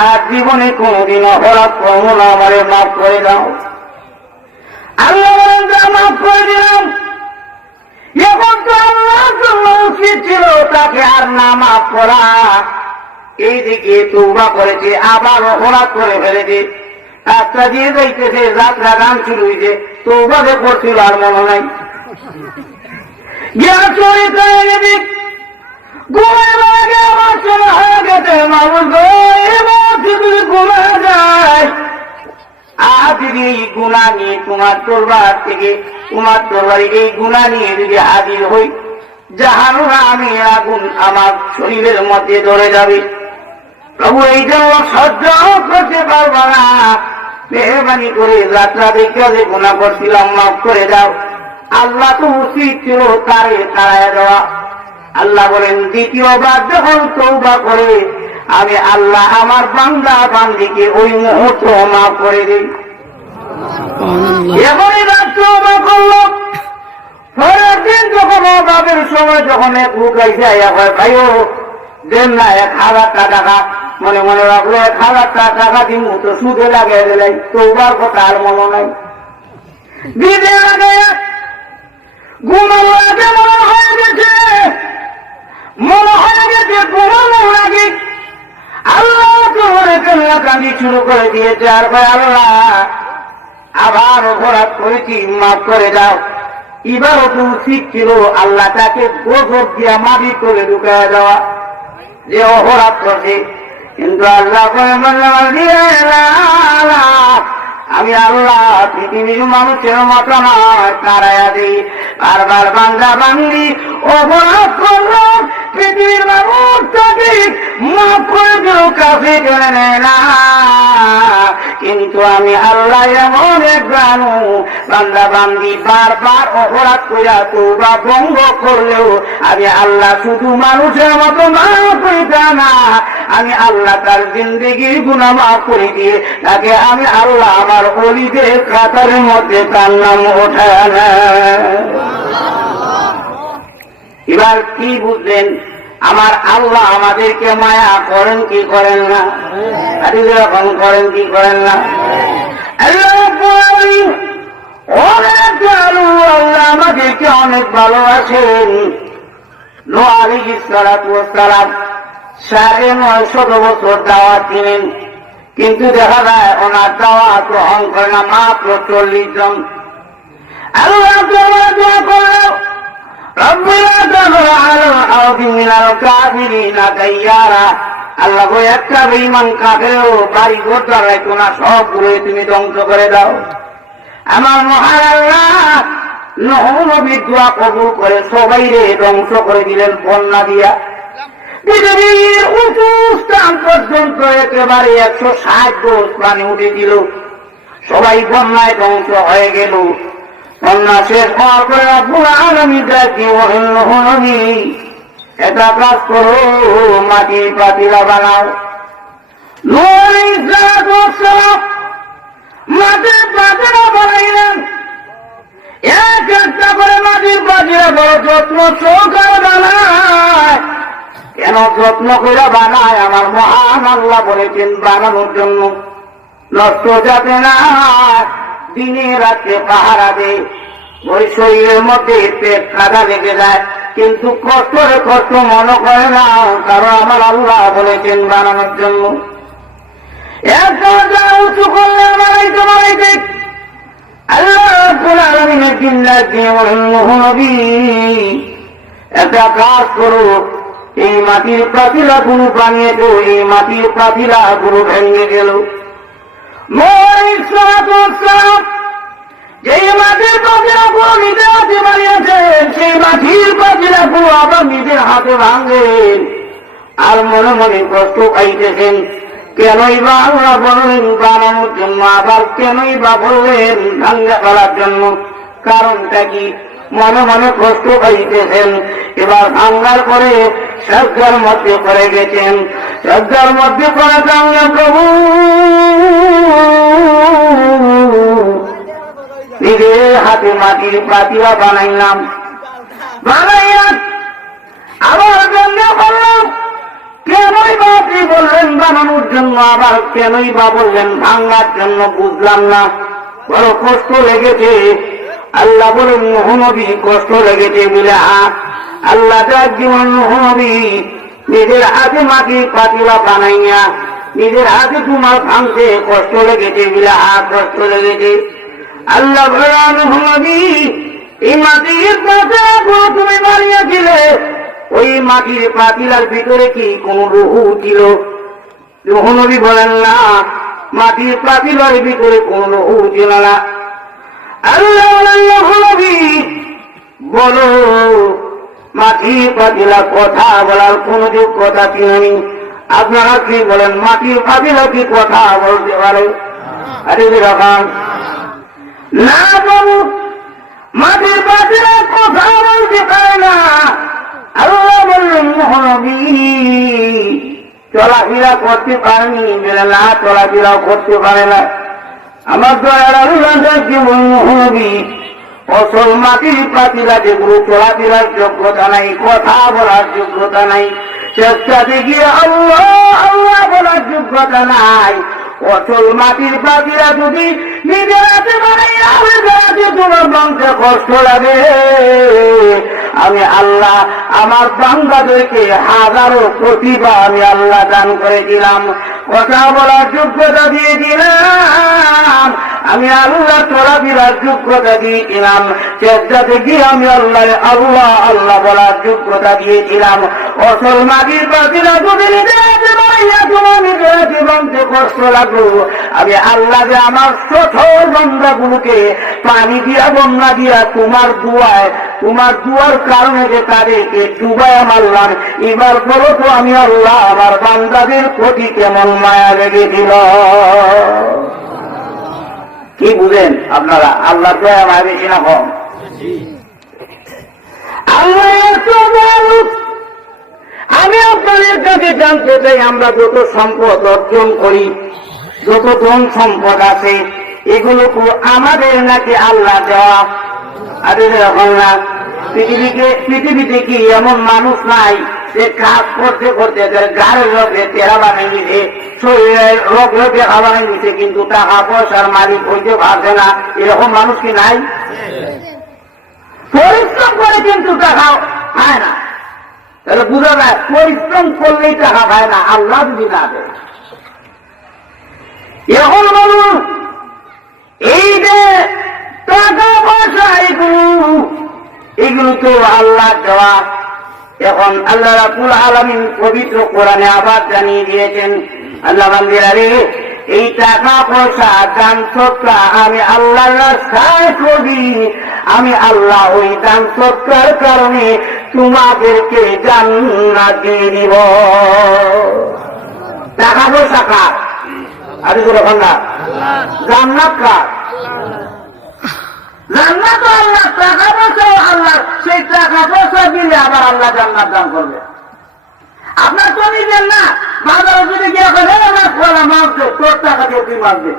আর জীবনে কোনদিন অপরাধ করবো না, আমারে মাফ করে দাও। আল্লাহ বলেন যা মাফ করে দিলাম। এখন তো আল্লাহর জন্য উচিত ছিল তাকে আর না মাফ করা। এইদিকে তওবা করেছে, আবার অপরাধ করে ফেলেছে, রাস্তা দিয়ে যাইতেছে, যাত্রা গান শুরু হয়েছে, তওবা যে করছিল আর মনে নাই। জ্ঞান চরিত্র এদিক ঘুমের আগে আমার চলে হয়ে গেছে, মানুষ যদি ঘুমে যায়। আজ যদি এই গুণা নিয়ে তোমার তরবার থেকে, তোমার তরবারি এই গুণা নিয়ে যদি হাজির হই, জাহান্নামে আমি আগুন আমার শরীরের মধ্যে ধরে যাবে। প্রভু এই জন্য সহ্য করতে পারবো না, মেহরবানি করে যাত্রা দেখে যে গুণা করছিলাম মাফ করে দাও। আল্লাহ তো উচিত ছিল তারে তাড়ায় দেওয়া। আল্লাহ বলেন দ্বিতীয়বার যখন তওবা করে আমি আল্লাহ আমার বান্দা বান্দিকে ওই মুহূর্ত মাফ করে দিই। এখনই রাত তওবা করলো, পরের দিন যখন বাবের সময় যখন এক লুকাইছে ভাইও দেন না 1,000 টাকা, মনে মনে রাখলো 1,000 টাকা দিন তো সুদে লাগিয়ে দিলাই, তওবার কথা আর মনে নাই। দিতে লাগে ঘুমানো লাগে, মনে হয়ে গেছে ঘুমানো লাগে। আল্লাহ তোমার কান্না কান্দি শুরু করে দিয়েছে। আর ভাই আল্লাহ আবার অপরাধ করেছি, মাফ করে দাও। এবারও তো উচিত ছিল আল্লাহ তাকে গোসব দিয়া মাটি করে ঢুকায় দেওয়া, যে অপরাধ করছে। কিন্তু আল্লাহ আমি আল্লাহ পৃথিবীর মানুষের মতো নয়, তারাইয়া দিই। বারবার বান্দা বান্দি অপরাধ করল, পৃথিবীর মানুষ তাকে মাফ করে দিল, কাছে করে নেয় না। কিন্তু আমি আল্লাহ এমন এক জানু, বান্দা বান্দি বারবার অপরাধ করিয়া তওবা ভঙ্গ করলেও আমি আল্লাহ শুধু মানুষের মতো মাফ করিতা না, আমি আল্লাহ তার জিন্দেগির গুনাহ মাফ করে দিয়ে তাকে আমি আল্লাহ আমার ওলিদের খাতারের মধ্যে তার নাম ওঠায় না। এবার কি বুঝলেন? আমার আল্লাহ আমাদেরকে মায়া করেন কি করেন না? এখন করেন কি করেন না? আল্লাহ আমাদেরকে অনেক ভালোবাসেন। নূহ আলাইহিস সালাতু ওয়াস সালাম 950 বছর দাওয়াত দিলেন, কিন্তু দেখা যায় ওনার দাওয়াত গ্রহণ করে না মাত্র 40 জন। আল্লাহ দোয়া করলেন আল্লাহ একটা বেঈমান কাফেরও বাড়ি ঘর রাখো না, সব পুরো তুমি ধ্বংস করে দাও। আমার মহান আল্লাহ নূহ নবীর দোয়া কবুল করে সবাই রে ধ্বংস করে দিলেন বন্যা দিয়া। পৃথিবীর উঁচু স্থান পর্যন্ত একেবারে 160 গোজ পানি উঠে দিল, সবাই বন্যায় ধ্বংস হয়ে গেল। বন্যা শেষ হওয়ার পরে রব্বুল আলামিন ডাকে বলেন নূহ নবী একটা কাজ করো, মাটির পাতিলা বানাও। নূহ আলাইহিস সালাম মাটির পাতিলা বানাইলেন। এক একটা করে মাটির পাতিলা বড় যত্ন সহকারে বানায়। কেন যত্ন করে বানায়? আমার মহান আল্লাহ বলেছেন বানানোর জন্য, নষ্ট যাতে না, দিনে রাতে পাহারা দেয়। ওই শরীরের মধ্যে পেট কাদা লেগে যায়, কিন্তু কষ্টরে কষ্ট মনে করে না, কারণ আমার আল্লাহ বলেছেন বানানোর জন্য। একটা উঁচু করলে বানাইতে বানাইতে আল্লাহ রাব্বুল আলামিনের জিন্নাত দিয়ে বলেন নূহ নবী একটা কাজ করো, এই মাটির পাতিলা গুলো বানিয়েছ, এই মাটির পাতিলা গুলো ভেঙে গেল। যেই মাটির পাতিলা গুলো নিজের হাতে বানিয়েছেন, সেই মাটির পাতিলা গুলো আবার নিজের হাতে ভাঙলেন। আর মনে মনে কষ্ট পাইতেছেন, কেনই বা আল্লাহ বললেন বানানোর জন্য, আবার কেনই বা বললেন ভাঙ্গা করার জন্য? কারণটা কি? মনে মনে কষ্ট পাইতেছেন। এবার ভাঙ্গার পরে শ্রদ্ধার মধ্যে পড়ে গেছেন। শ্রদ্ধার মধ্যে পড়ে জানলেন প্রভু নিজের হাতে মাটির পাতিলা বানাইলাম, বানাইয়া আবার গঙ্গা করলাম, কেনই বা আপনি বললেন বানানোর জন্য, আবার কেনই বা বললেন ভাঙার জন্য, বুঝলাম না, বড় কষ্ট লেগেছে। আল্লাহ বলেন নূহ নবী কষ্ট লেগেছে বলে আল্লাহ যার জীবন নূহ নবী নিজের হাতে মাটির পাতিলা বানাইয়া নিজের হাতে তোমার ভাঙতে কষ্ট লেগেছে বলে কষ্ট লেগেছে। আল্লাহ বলেন নূহ নবী এই মাটির পাতিলা তুমি বানিয়েছিলে, ওই মাটির পাতিলার ভিতরে কি কোন রুহু ছিল? নূহ নবী বলেন না, মাটির পাতিলার ভিতরে কোন রুহু ছিল না। আল্লাহ বলেন নূহ নবী বলো মাটির পাতিলা কথা বলার কোন যোগ্যতা কি নেই? আপনারা কি বলেন মাটির পাতিলা কি কথা বলতে পারে? আরে রকম না বাবু, মাটির পাতিলা কথা বলতে পারে না। আল্লাহ বললেন নূহ নবী চলাফেরা করতে পারেনি বলে না, চলাফেরাও করতে পারে না। আমার দয়ার আল্লাহ জীবন নূহ নবী অসল মাটির পাতিলা যেগুলো চলাফেরার যোগ্যতা নাই, কথা বলার যোগ্যতা নাই, চেষ্টা দেখিয়ে আল্লাহ আল্লাহ বলার যোগ্যতা নাই, অসল মাটির পাতিলা যদি নিজের হাতে বানাই তোমার বংশে কষ্ট লাগে। আমি আল্লাহ আমার বান্দাদেরকে হাজারো প্রতিভা আমি আল্লাহ দান করেছিলাম, কথা বলার যোগ্যতা দিয়েছিলাম, আমি আল্লাহ চলাফেরার যোগ্যতা দিয়েছিলাম, চেষ্টাতে গিয়ে আমি আল্লাহ আল্লাহ আল্লাহ বলার যোগ্যতা দিয়েছিলাম। অসল মাটির পাতিলা যদি নিজের হাতে বানাইয়া তোমার নিজের জীবনকে কষ্ট লাগলো, আমি আল্লাহ যে আমার সঠল বান্দাগুলোকে পানি দিয়া বন্যা দিয়া তোমার দুয়ার কারণে যে তাদেরকে ডুবায় মারলাম, এবার বলো তো আমি আল্লাহ আমার বান্দাদের প্রতি কেমন মায়া লেগেছিল। কি বুঝেন আপনারা? আল্লাহ দয়া মায়া বেশি না কম? আল্লাহ আমি আপনাদের কাছে জানতে চাই, আমরা যত সম্পদ অর্জন করি, যত ধন সম্পদ আছে, এগুলো আমাদের নাকি আল্লাহ দেওয়া? আরে এখন না, পৃথিবীতে কি এমন মানুষ নাই যে কাজ করতে করতে গাড়ির লোকে তেরা বানিয়ে দিছে, শরীরের রোগ দেখা বানিয়ে দিছে, কিন্তু টাকা পয়সার মালিক হইতে পারছে না? এরকম মানুষ কি নাই? পরিশ্রম করে কিন্তু টাকা পায় না, তাহলে বুঝা যায় পরিশ্রম করলেই টাকা পায় না, আল্লাহ যদি না দেয়। এখন বলুন এই যে টাকা পয়সা এগুলো তো আল্লাহ দেওয়া। এখন আল্লাহ রাব্বুল আলামিন পবিত্র কোরআনে আবার জানিয়ে দিয়েছেন, আল্লাহ বান্দিরা রে এই টাকা পয়সা দান সৎকা আমি আল্লাহর রাস্তায় করি, আমি আল্লাহ ওই দান সৎকার কারণে তোমাদেরকে জান্নাত দিয়ে দিব। টাকা পয়সা কার? আরে যখন না জান্নাত কার? জান্নাত আল্লাহ, টাকা পয়সা আল্লাহ, সেই টাকা পয়সা দিলে আবার আল্লাহ জান্নাত দান করবে। আপনার তো নিজের না, বাজারে যদি গিয়ে মারছে তোর টাকা দিয়ে তুই মারবে,